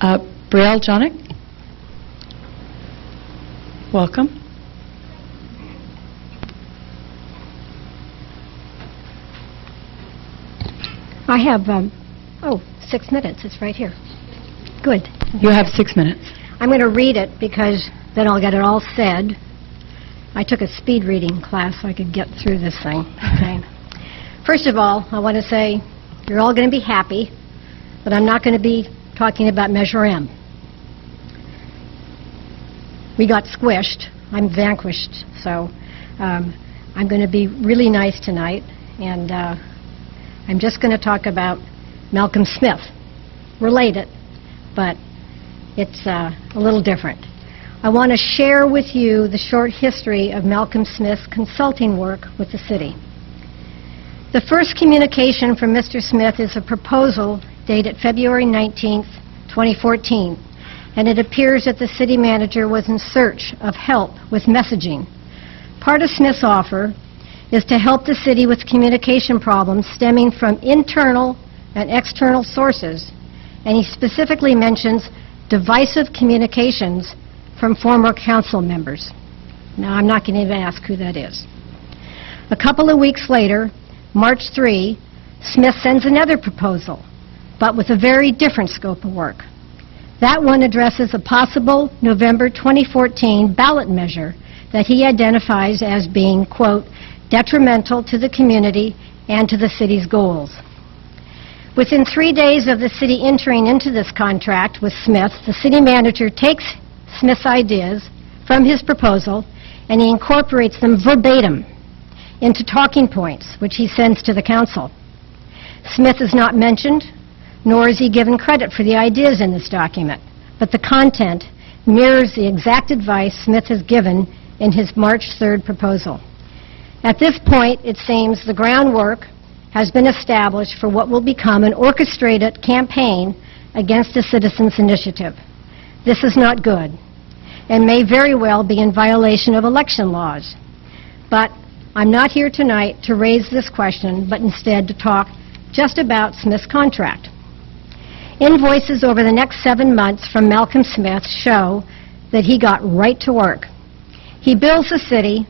Brielle, Johnck, welcome. I have, 6 minutes. It's right here. Good. You have 6 minutes. I'm going to read it because then I'll get it all said. I took a speed reading class so I could get through this thing. Okay. First of all, I want to say you're all going to be happy, but I'm not going to be talking about Measure M. We got squished. I'm vanquished. So I'm going to be really nice tonight, and I'm just going to talk about Malcolm Smith. Related, but it's a little different. I want to share with you the short history of Malcolm Smith's consulting work with the city. The first communication from Mr. Smith is a proposal dated February 19th, 2014, and it appears that the city manager was in search of help with messaging. Part of Smith's offer is to help the city with communication problems stemming from internal and external sources, and he specifically mentions divisive communications from former council members. Now, I'm not going to even ask who that is. A couple of weeks later, March 3, Smith sends another proposal, but with a very different scope of work. That one addresses a possible November 2014 ballot measure that he identifies as being, quote, detrimental to the community and to the city's goals. Within 3 days of the city entering into this contract with Smith, the city manager takes Smith's ideas from his proposal and he incorporates them verbatim into talking points, which he sends to the council. Smith is not mentioned, nor is he given credit for the ideas in this document, but the content mirrors the exact advice Smith has given in his March 3rd proposal. At this point, it seems the groundwork has been established for what will become an orchestrated campaign against a citizens' initiative. This is not good and may very well be in violation of election laws. But I'm not here tonight to raise this question, but instead to talk just about Smith's contract. Invoices over the next 7 months from Malcolm Smith show that he got right to work. He bills the city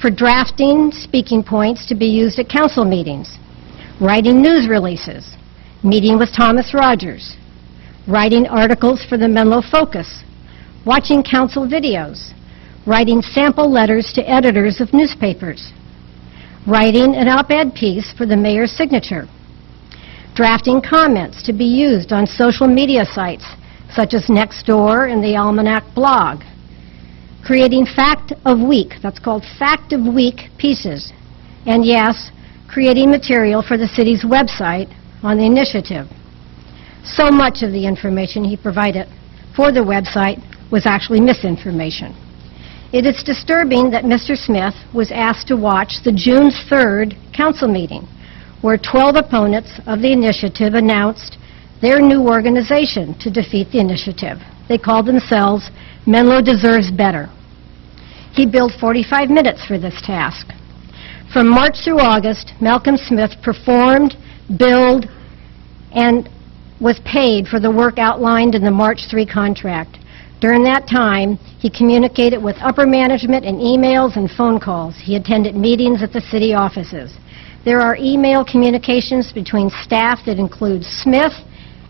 for drafting speaking points to be used at council meetings, writing news releases, meeting with Thomas Rogers, writing articles for the Menlo Focus, watching council videos, writing sample letters to editors of newspapers, writing an op-ed piece for the mayor's signature, drafting comments to be used on social media sites such as Nextdoor and the Almanac blog, creating Fact of Week, that's called Fact of Week pieces, and yes, creating material for the city's website on the initiative. So much of the information he provided for the website was actually misinformation. It is disturbing that Mr. Smith was asked to watch the June 3rd council meeting, where 12 opponents of the initiative announced their new organization to defeat the initiative. They called themselves Menlo Deserves Better. He billed 45 minutes for this task. From March through August, Malcolm Smith performed, billed, and was paid for the work outlined in the March 3 contract. During that time, he communicated with upper management in emails and phone calls. He attended meetings at the city offices. There are email communications between staff that include Smith,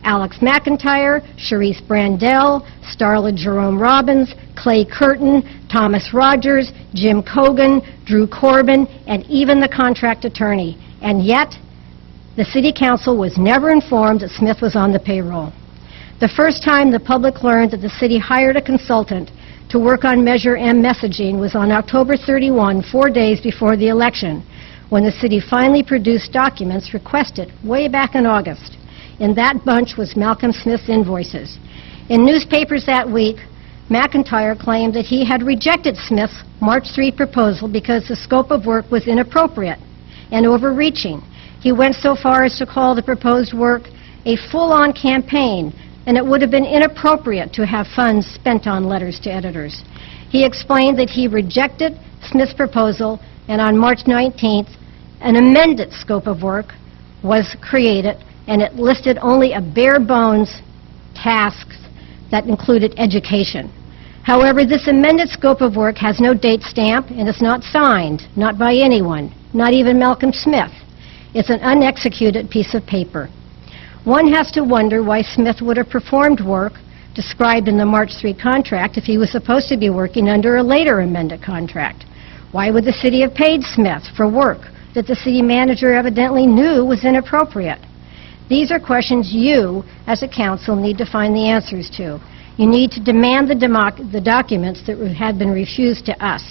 Alex McIntyre, Sharice Brandell, Starla Jerome Robbins, Clay Curtin, Thomas Rogers, Jim Cogan, Drew Corbin, and even the contract attorney. And yet, the City Council was never informed that Smith was on the payroll. The first time the public learned that the city hired a consultant to work on Measure M messaging was on October 31, 4 days before the election, when the city finally produced documents requested way back in August. In that bunch was Malcolm Smith's invoices. In newspapers that week, McIntyre claimed that he had rejected Smith's March 3 proposal because the scope of work was inappropriate and overreaching. He went so far as to call the proposed work a full-on campaign, and it would have been inappropriate to have funds spent on letters to editors. He explained that he rejected Smith's proposal, and on March 19th, an amended scope of work was created, and it listed only a bare-bones tasks that included education. However, this amended scope of work has no date stamp and is not signed, not by anyone, not even Malcolm Smith. It's an unexecuted piece of paper. One has to wonder why Smith would have performed work described in the March 3 contract if he was supposed to be working under a later amended contract. Why would the city have paid Smith for work that the city manager evidently knew was inappropriate? These are questions you, as a council, need to find the answers to. You need to demand the documents that had been refused to us.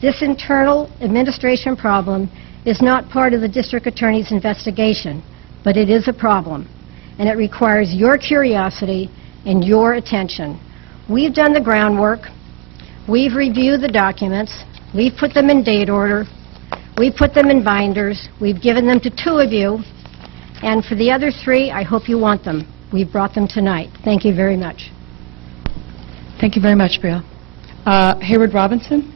This internal administration problem is not part of the district attorney's investigation, but it is a problem, and it requires your curiosity and your attention. We've done the groundwork. We've reviewed the documents. We've put them in date order. We've put them in binders. We've given them to 2 of you. And for the other 3, I hope you want them. We've brought them tonight. Thank you very much. Thank you very much, Brielle. Heyward Robinson?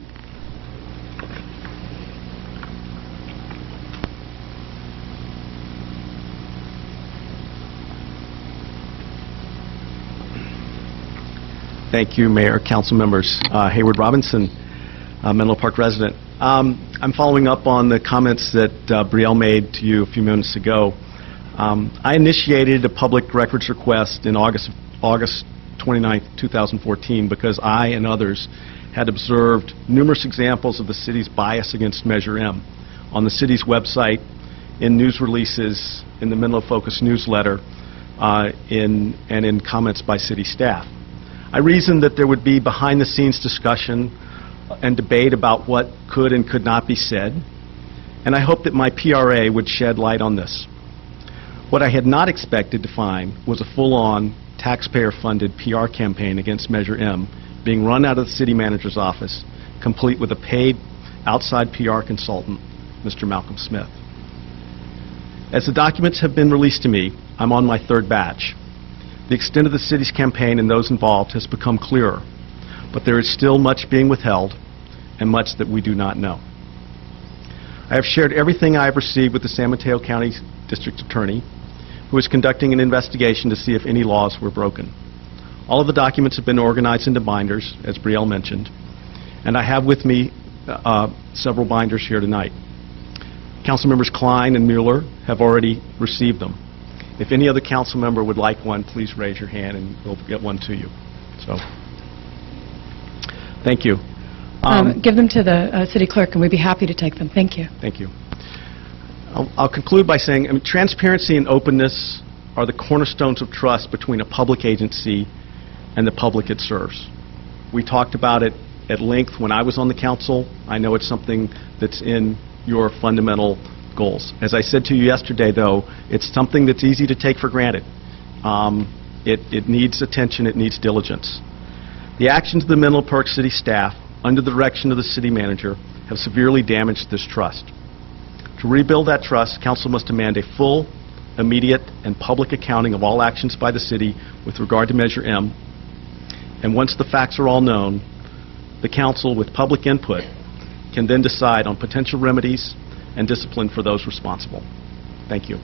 Thank you, Mayor, Council members. Heyward Robinson, Menlo Park resident. I'm following up on the comments that Brielle made to you a few minutes ago. I initiated a public records request in August 29, 2014, because I and others had observed numerous examples of the city's bias against Measure M on the city's website, in news releases, in the Menlo Focus newsletter, and in comments by city staff. I reasoned that there would be behind-the-scenes discussion and debate about what could and could not be said, and I hoped that my PRA would shed light on this. What I had not expected to find was a full-on, taxpayer-funded PR campaign against Measure M being run out of the city manager's office, complete with a paid outside PR consultant, Mr. Malcolm Smith. As the documents have been released to me, I'm on my 3rd batch. The extent of the city's campaign and those involved has become clearer, but there is still much being withheld and much that we do not know. I have shared everything I have received with the San Mateo County District Attorney, who is conducting an investigation to see if any laws were broken. All of the documents have been organized into binders, as Brielle mentioned, and I have with me several binders here tonight. Council members Klein and Mueller have already received them. If any other council member would like one, please raise your hand and we'll get one to you. So, thank you. Give them to the city clerk, and we'd be happy to take them. Thank you. Thank you. I'll conclude by saying, transparency and openness are the cornerstones of trust between a public agency and the public it serves. We talked about it at length when I was on the council. I know it's something that's in your fundamental goals. As I said to you yesterday, though, it's something that's easy to take for granted. It needs attention, it needs diligence. The actions of the Menlo Park City staff, under the direction of the city manager, have severely damaged this trust. To rebuild that trust, council must demand a full, immediate, and public accounting of all actions by the city with regard to Measure M. And once the facts are all known, the council, with public input, can then decide on potential remedies and discipline for those responsible. Thank you.